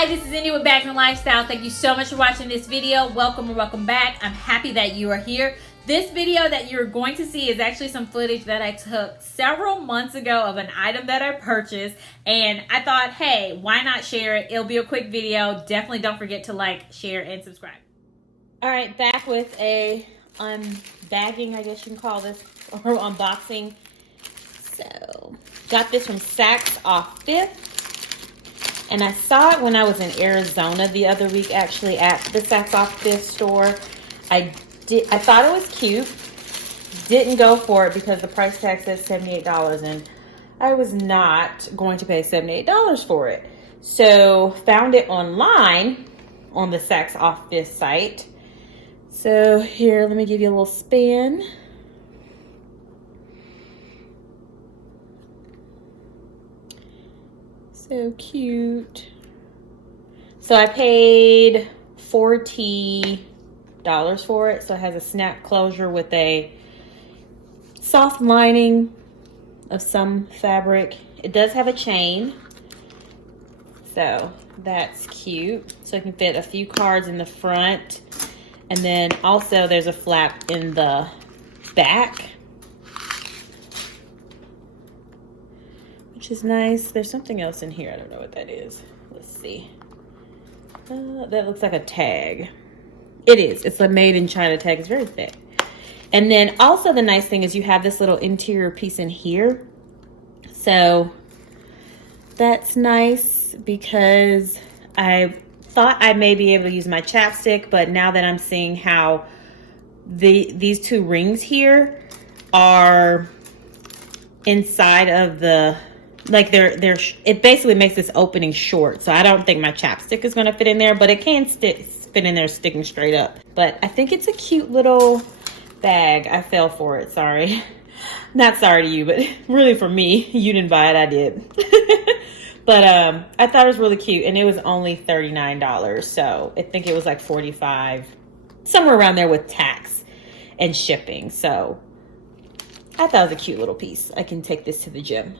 Hi, this is Indy with Bags and Lifestyle. Thank you so much for watching this video. Welcome or welcome back. I'm happy that you are here. This video that you're going to see is actually some footage that I took several months ago of an item that I purchased, and I thought, hey, why not share it? It'll be a quick video. Definitely don't forget to like, share, and subscribe. All right, back with a unbagging, I guess you can call this, or unboxing. So, got this from Saks off 5th. And I saw it when I was in Arizona the other week, actually, at the Saks off 5th store. I thought it was cute. Didn't go for it because the price tag says $78, and I was not going to pay $78 for it. So, found it online on the Saks off 5th site. So, here, let me give you a little spin. So cute. So I paid $40 for it. So it has a snap closure with a soft lining of some fabric. It does have a chain. So that's cute. So it can fit a few cards in the front. And then also there's a flap in the back, which is nice. There's something else in here. I don't know what that is. Let's see. That looks like a tag. It is. It's a made in China tag. It's very thick. And then also the nice thing is you have this little interior piece in here. So that's nice because I thought I may be able to use my chapstick, but now that I'm seeing how these two rings here are inside of the, like it basically makes this opening short. So I don't think my chapstick is going to fit in there, but it can fit in there sticking straight up. But I think it's a cute little bag. I fell for it. Sorry. Not sorry to you, but really for me. You didn't buy it. I did. But I thought it was really cute, and it was only $39. So I think it was like $45, somewhere around there with tax and shipping. So I thought it was a cute little piece. I can take this to the gym.